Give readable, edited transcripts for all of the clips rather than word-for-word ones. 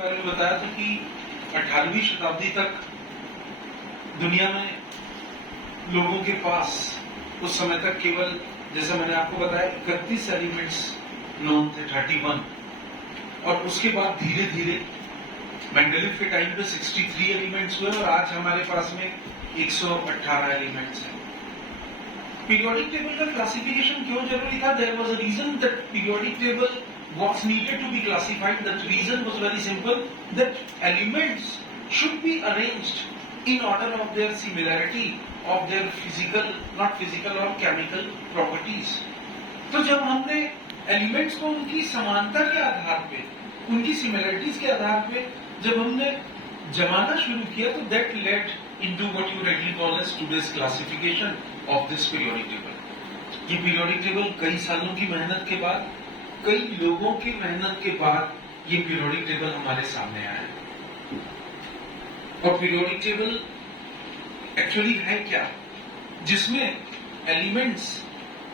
मैंने बताया था कि 18वीं शताब्दी तक दुनिया में लोगों के पास उस समय तक केवल, जैसा मैंने आपको बताया, 31 एलिमेंट्स नोन थे, 31, और उसके बाद धीरे धीरे मेंडेलीव के टाइम पे 63 एलिमेंट्स हुए और आज हमारे पास में 118 एलिमेंट्स हैं। पीरियोडिक टेबल का क्लासिफिकेशन क्यों जरूरी था? There was a reason that periodic table was needed to be classified. That reason was very simple, that elements should be arranged in order of their similarity, of their physical, not physical or chemical properties. तो जब हमने elements को उनकी समानता के आधार पे, उनकी similarities के आधार पे जब हमने जमाना शुरू किया, तो that led into what you readily call as today's classification of this periodic table. ये पीरियोडिक टेबल कई सालों की मेहनत के बाद, कई लोगों की मेहनत के बाद ये पीरियोडिक टेबल हमारे सामने आया है। और पीरियोडिक टेबल एक्चुअली है क्या? जिसमें एलिमेंट्स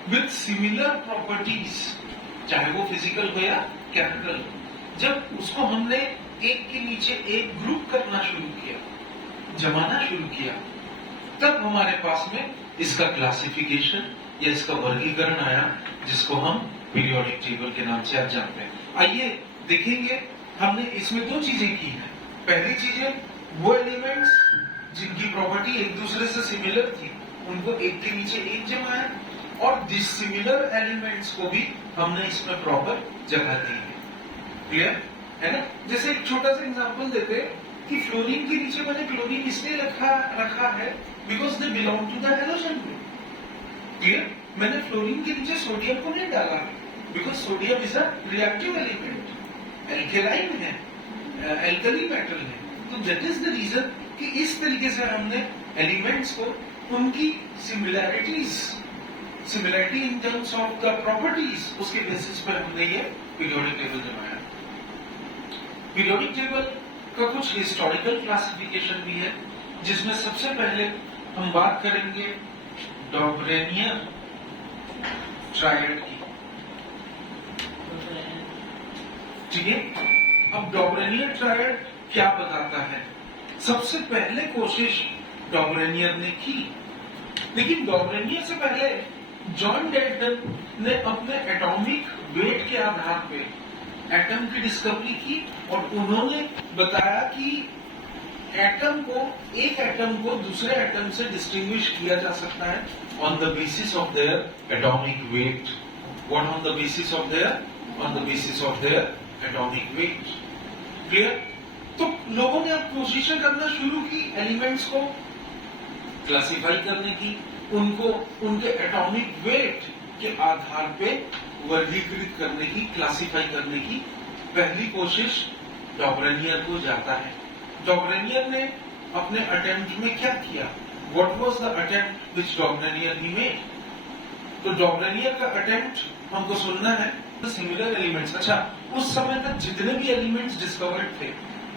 विद सिमिलर प्रॉपर्टीज, चाहे वो फिजिकल हो या केमिकल, जब उसको हमने एक के नीचे एक ग्रुप करना शुरू किया, जमाना शुरू किया, तब हमारे पास में इसका क्लासिफिकेशन या इसका वर्गीकरण आया, जिसको हम पीरियोडिक टेबल के नाम से आज जानते हैं। आइए देखेंगे, हमने इसमें दो चीजें की हैं। पहली चीजें, वो एलिमेंट्स जिनकी प्रॉपर्टी एक दूसरे से सिमिलर थी, उनको एक के नीचे एक जमाया, और डिसिमिलर एलिमेंट्स को भी हमने इसमें प्रॉपर जगह दी है। क्लियर है ना? जैसे एक छोटा सा एग्जांपल देते कि फ्लोरीन के नीचे मैंने क्लोरीन इसलिए रखा है because they belong to the halogen group. Clear? मैंने फ्लोरीन के नीचे सोडियम को नहीं डाला because sodium is a reactive element, alkaline है, एल्कली मेटल है। तो दैट इज द रीजन कि इस तरीके से हमने एलिमेंट्स को उनकी similarity in terms of the properties, उसके बेसिस पर हमने ये पीरियोडिक टेबल जमाया। पीरियोडिक टेबल का कुछ हिस्टोरिकल क्लासिफिकेशन भी है, जिसमें सबसे पहले हम बात करेंगे डॉबरेनियर ट्रायड की। ठीक है? अब डॉबरेनियर ट्रायड क्या बताता है? सबसे पहले कोशिश डॉबरेनियर ने की, लेकिन डॉबरेनियर से पहले जॉन डेल्टन ने अपने एटॉमिक वेट के आधार पे एटम की डिस्कवरी की, और उन्होंने बताया कि एक एटम को दूसरे एटम से डिस्टिंग्विश किया जा सकता है on the basis of their atomic wait. What on the basis of there? On the basis of their atomic wait. Clear? तो लोगों ने अब कोशिशें करना शुरू की एलिमेंट्स को क्लासिफाई करने की, उनको उनके एटॉमिक वेट के आधार पे वर्गीकृत करने की, क्लासिफाई करने की। पहली कोशिश डॉबरेनियर को जाता है। डॉबरेनियर ने अपने अटेम्प्ट में क्या किया? What was the attempt which Dobereiner he made? तो डॉबरेनियर का अटेम्प्ट हमको सुनना है सिमिलर एलिमेंट्स। अच्छा, उस समय तक जितने भी एलिमेंट्स डिस्कवर्ड थे,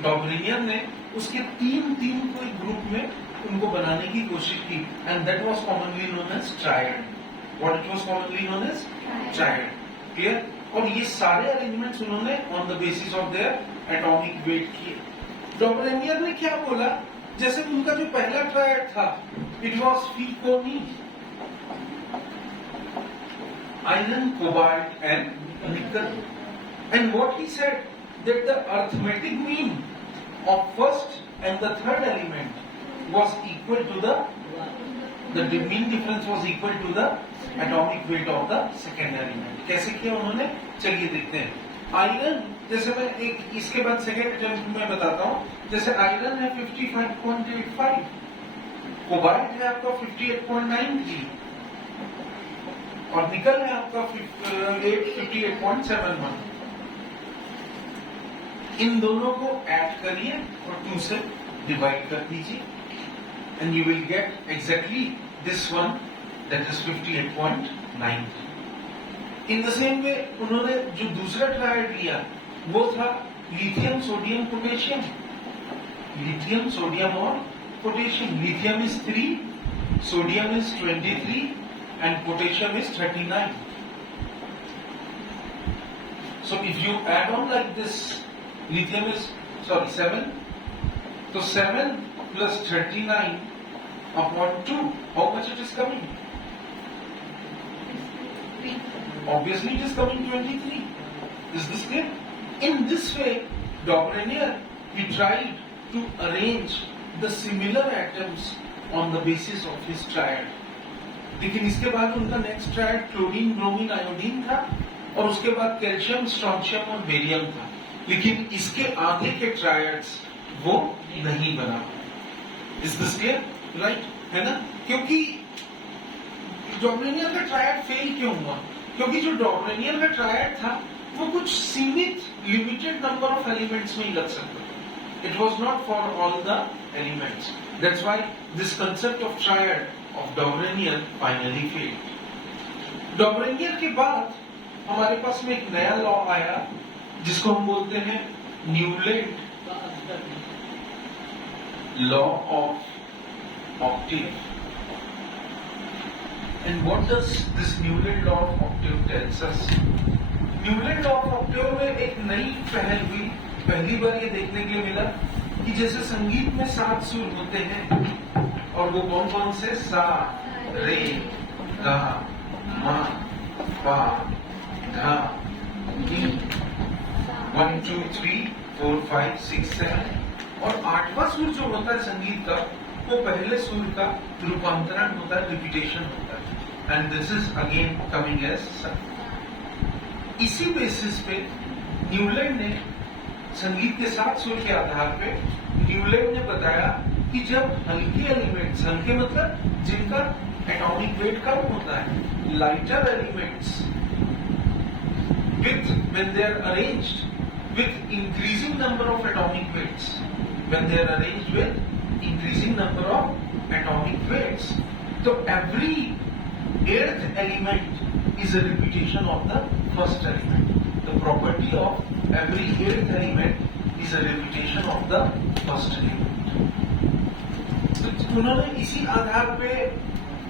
डॉबरेनियर ने उसके तीन को एक ग्रुप में उनको बनाने की कोशिश की, and that was commonly known as triad. What it was commonly known as? Triad. Clear? और ये सारे एलिमेंट्स उन्होंने on the basis of their atomic weight किए। डॉबरेनियर ने क्या बोला? जैसे उनका जो पहला ट्रायड था, it was Fe Co Ni, iron, cobalt and nickel, and what he said that the arithmetic mean of first and the third element was equal to the mean difference was equal to the atomic weight of the second element। कैसे किया उन्होंने? चलिए देखते हैं। Iron, जैसे मैं एक इसके बाद सेकेंड अटेम्प्ट में बताता हूं। जैसे आयरन है 55.85, कोबाल्ट है आपका 58.93 और निकल है आपका 58.71। इन दोनों को ऐड करिए और 2 से डिवाइड कर दीजिए, and you will get exactly this one, that is 58.93। In the same way उन्होंने जो दूसरा ट्रायड लिया वो था lithium, sodium, potassium. Lithium, sodium और potassium. Lithium is 3, sodium is 23 and potassium is 39। So if you add on like this, lithium is sorry 7, तो 7 plus 39 upon 2, how much it is coming? Obviously it is coming 23. Is this clear? In this way, Dobrenier, he tried to arrange the similar atoms on the basis of his triad. लेकिन इसके बाद उनका next triad chlorine, bromine, iodine था और उसके बाद calcium, strontium और barium था। लेकिन इसके आगे के ट्रायड्स वो नहीं बना। Is this clear? राइट है ना? क्योंकि डॉबरेनियर का ट्रायड फेल क्यों हुआ? क्योंकि जो डॉबरेनियर का ट्रायड था वो कुछ सीमित लिमिटेड नंबर ऑफ एलिमेंट्स में ही लग सकता था। It was not for all the elements. That's why this concept of triad of Dobrenier finally failed. Dobrenier के बाद हमारे पास में एक नया लॉ आया जिसको हम बोलते हैं Newland law of octave. And what does this Newland law of octave tells us? Newland law of octave में एक नई पहल हुई। पहली बार ये देखने के लिए मिला कि जैसे संगीत में 7 सुर होते हैं और वो कौन कौन से? सा, रे, गा, मा, पा, धा, नी, 1 2 3 4 5 6 7 और 8वां सुर जो होता है संगीत का वो पहले सुर का रूपांतरण होता है, रिपीटेशन होता है। And this is again coming as सा। इसी बेसिस पे न्यूलैंड ने संगीत के 7 सुर के आधार पे न्यूलैंड ने बताया कि जब हल्के एलिमेंट्स, हल्के मतलब जिनका एटॉमिक वेट कम होता है, lighter elements when they are arranged with increasing number of atomic weights, when they are arranged with increasing number of atomic weights, so every 8th element is a repetition of the first element. The property of every 8th element is a repetition of the first element. तो उन्होंने इसी आधार पे,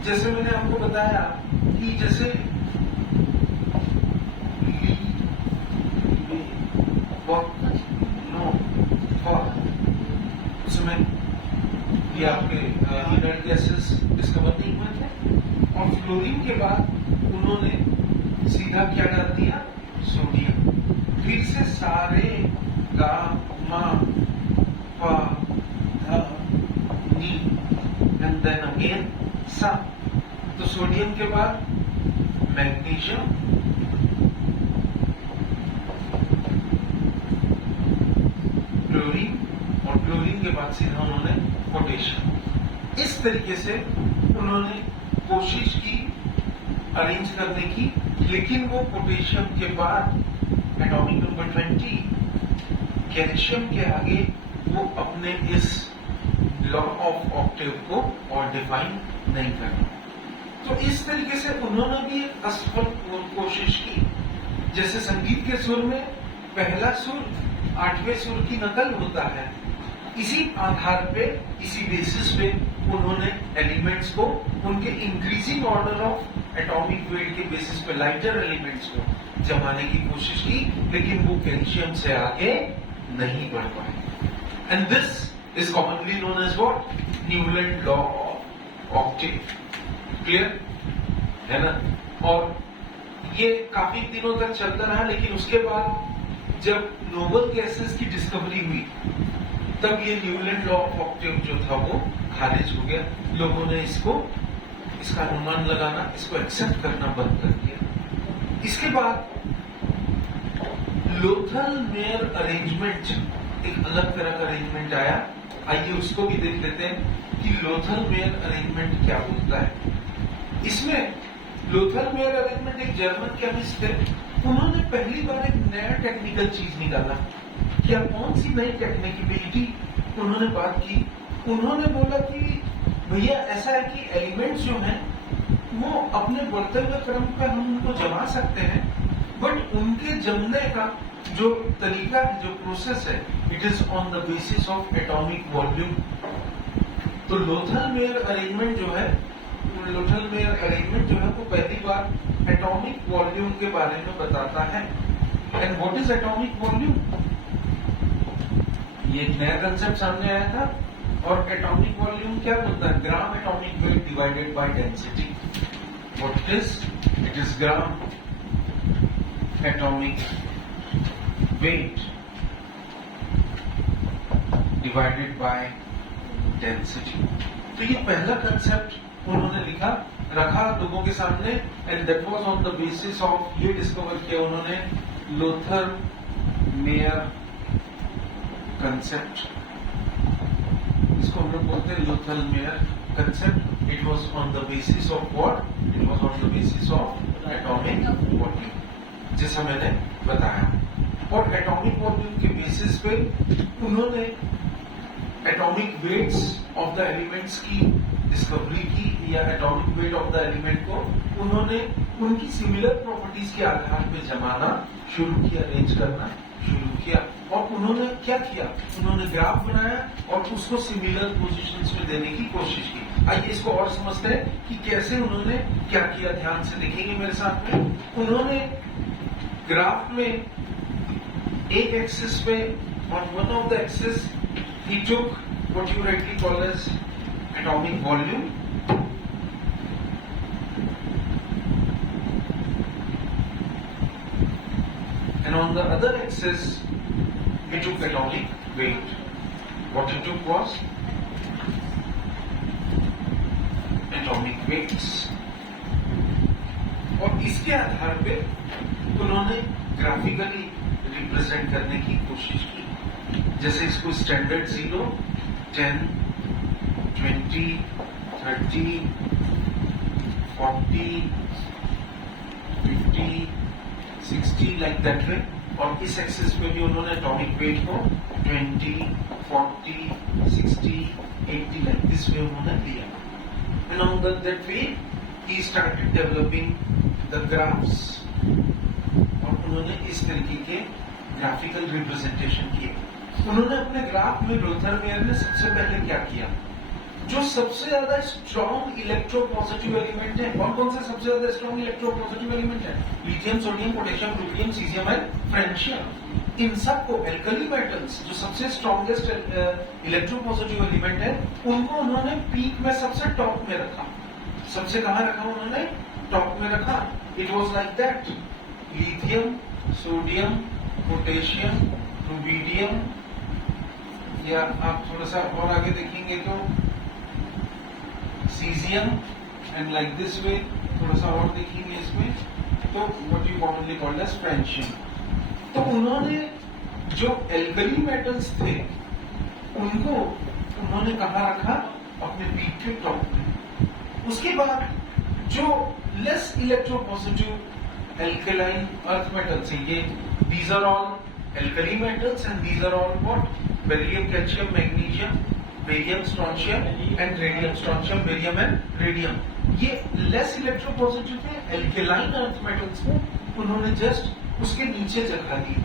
जैसे मैंने आपको बताया कि जैसे उसमें ये आपके इनर्ट गैसेस डिस्कवर नहीं हुए थे और फ्लोरीन के बाद उन्होंने सीधा क्या डाल दिया? सोडियम। फिर से सारे गा, मा, पा, धा, नी and then again सा। तो सोडियम के बाद मैग्नीशियम, क्लोरीन और क्लोरीन के बाद सीधा उन्होंने पोटेशियम। इस तरीके से उन्होंने कोशिश की अरेंज करने की, लेकिन वो पोटेशियम के बाद एटॉमिक नंबर 20 कैल्शियम के आगे वो अपने इस लॉ ऑफ ऑक्टेव को और डिफाइन नहीं करना। तो इस तरीके से उन्होंने भी एक असफल कोशिश की। जैसे संगीत के सुर में पहला सुर 8वें सुर की नकल होता है, इसी आधार पे, इसी बेसिस पे उन्होंने एलिमेंट्स को उनके increasing order of atomic weight के बेसिस पे लाइटर एलिमेंट्स को जमाने की कोशिश की, लेकिन वो कैल्शियम से आगे नहीं बढ़ पाए। And this is commonly known as what? Newland law of octave. Clear? है ना? और ये काफी दिनों तक चलता रहा, लेकिन उसके बाद जब नोबल गैसेस की डिस्कवरी हुई तब ये न्यूलैंड लॉ ऑफ ऑक्टेव जो था वो खारिज हो गया। लोगों ने इसका अनुमान लगाना, इसको एक्सेप्ट करना बंद कर दिया। इसके बाद लोथल-मेयर अरेंजमेंट, एक अलग तरह का अरेंजमेंट आया। आइए उसको भी देख लेते हैं कि लोथल-मेयर अरेंजमेंट क्या बोलता है। इसमें लोथल-मेयर अरेंजमेंट एक जर्मन केमिस्ट थे, उन्होंने पहली बार एक नया टेक्निकल चीज निकाला। क्या कौन सी नई टेक्निकलिटी उन्होंने बात की? उन्होंने बोला कि भैया ऐसा है कि एलिमेंट्स जो हैं वो अपने बढ़ते हुए क्रम पे हम उनको जमा सकते हैं, बट उनके जमने का जो तरीका है, जो प्रोसेस है, it is on the basis of atomic volume. तो लोथल-मेयर अरेंजमेंट जो है, वो पहली बार एटॉमिक वॉल्यूम के बारे में बताता है। And what is atomic volume? ये एक नया कंसेप्ट सामने आया था। और एटॉमिक वॉल्यूम क्या होता है? Gram atomic weight divided by density. What it is gram atomic weight divided by density. तो ये पहला कंसेप्ट उन्होंने रखा लोगों के सामने, and that was on the basis of, ये डिस्कवर किया उन्होंने, लोथर मेयर कंसेप्ट। इसको हम लोग बोलते हैं Lothar Meyer concept. It was on the basis of what? It was on the basis of atomic volume, जैसा मैंने बताया। और एटॉमिक वॉल्यूम के बेसिस पे उन्होंने atomic weights of the elements की डिस्कवरी की, या atomic weight of the element को उन्होंने उनकी सिमिलर प्रॉपर्टीज के आधार पे जमाना शुरू किया, अरेंज करना शुरू किया। और उन्होंने क्या किया? उन्होंने ग्राफ बनाया और उसको सिमिलर पोजीशंस में देने की कोशिश की। आइए इसको और समझते हैं कि कैसे उन्होंने क्या किया। ध्यान से देखेंगे मेरे साथ में। उन्होंने ग्राफ में एक एक्सिस पे, on one of the axis he took what you rightly call as atomic volume, and on the other axis he took atomic weight. What he took was atomic weights, और इसके आधार पे उन्होंने graphically represent करने की कोशिश की। जैसे इसको स्टैंडर्ड 0, 10, 20, 30, 40, 50, 60 लाइक दैट वे। और इस एक्सिस पे भी उन्होंने एटॉमिक वेट को 20, 40, 60, 80 लाइक दिस वे उन्होंने दिया। And on that way he started developing the graphs, और उन्होंने इस तरीके के ग्राफिकल रिप्रेजेंटेशन किए। उन्होंने अपने ग्राफ में, लोथर मेयर ने सबसे पहले क्या किया? जो सबसे ज्यादा स्ट्रॉन्ग इलेक्ट्रोपॉजिटिव एलिमेंट है, कौन कौन से सबसे ज्यादा स्ट्रॉन्ग इलेक्ट्रोपॉजिटिव एलिमेंट है? Lithium, sodium, potassium, rubidium, caesium and francium. इन सबको, एल्कली मेटल्स जो सबसे स्ट्रॉन्गेस्ट इलेक्ट्रोपॉजिटिव एलिमेंट है, उनको उन्होंने पीक में सबसे टॉप में रखा। सबसे कहां रखा उन्होंने? टॉप में रखा। It was like that, lithium, sodium, potassium, rubidium, या आप थोड़ा सा और आगे देखेंगे तो caesium, and like this way थोड़ा सा और देखेंगे इसमें तो what you commonly called as francium. तो उन्होंने जो एल्कली मेटल्स थे उनको उन्होंने कहाँ रखा? अपने पीक के टॉप में। उसके बाद जो less electropositive alkaline earth metals हैं, ये these are all alkali metals and these are all what? Beryllium, calcium, magnesium, barium, strontium and radium, strontium, barium and radium। ये less electropositive है, alkaline earth metals को उन्होंने just उसके नीचे जगह दी,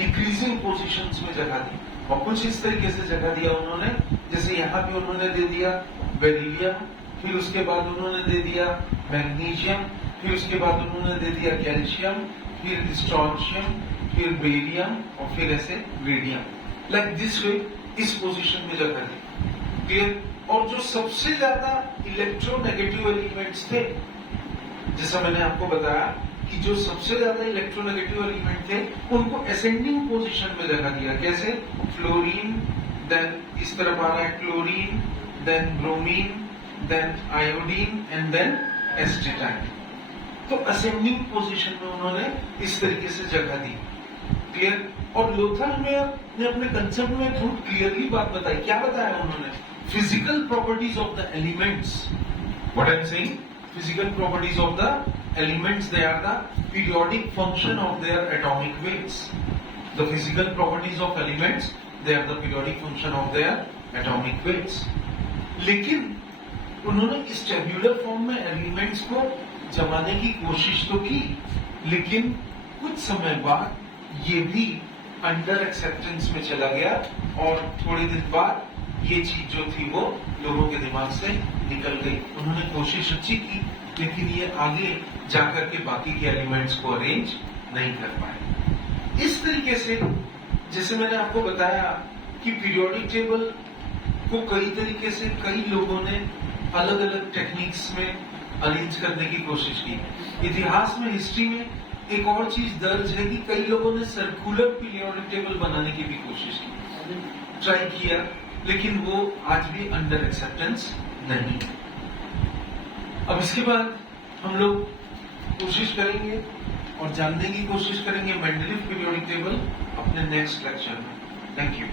decreasing positions में जगह दी। और कुछ इस तरीके से जगह दिया उन्होंने, जैसे यहाँ पे उन्होंने दे दिया बेरिलियम, फिर उसके बाद उन्होंने दे दिया मैग्नीशियम, फिर उसके बाद उन्होंने दे दिया कैल्शियम, फिर स्ट्रॉन्शियम, फिर बेरियम और फिर ऐसे रेडियम, लाइक दिस वे इस पोजीशन में जगह दी। क्लियर? और जो सबसे ज्यादा इलेक्ट्रोनेगेटिव एलिमेंट्स थे, जैसा मैंने आपको बताया कि जो सबसे ज्यादा इलेक्ट्रोनेगेटिव एलिमेंट थे उनको असेंडिंग पोजीशन में जगह दिया। कैसे? फ्लोरीन, देन इस तरफ आ रहा है chlorine, then bromine, then iodine and then astatine. तो असेंडिंग पोजीशन में उन्होंने इस तरीके से जगह दी। क्लियर? और लोथर मेयर ने अपने कंसेप्ट में बहुत क्लियरली बात बताई। क्या बताया उन्होंने? Physical properties of the elements. What I am saying? Physical properties of the elements, they are the periodic function of their atomic weights. The physical properties of elements, they are the periodic function of their atomic weights. लेकिन उन्होंने इस tabular form में elements को जमाने की कोशिश तो की, लेकिन कुछ समय बाद ये भी अंडर एक्सेप्टेंस में चला गया और थोड़े दिन बाद ये चीज जो थी वो लोगों के दिमाग से निकल गई। उन्होंने कोशिश अच्छी की, लेकिन ये आगे जाकर के बाकी के एलिमेंट्स को अरेंज नहीं कर पाए। इस तरीके से, जैसे मैंने आपको बताया कि पीरियोडिक टेबल को कई तरीके से कई लोगों ने अलग अलग टेक्निक्स में अरेंज करने की कोशिश की। इतिहास में, हिस्ट्री में एक और चीज दर्ज है कि कई लोगों ने सर्कुलर पीरियोडिक टेबल बनाने की भी कोशिश की, ट्राई किया, लेकिन वो आज भी अंडर एक्सेप्टेंस नहीं। अब इसके बाद हम लोग कोशिश करेंगे और जानने की कोशिश करेंगे मेंडलीव पीरियोडिक टेबल अपने नेक्स्ट लेक्चर में। Thank you.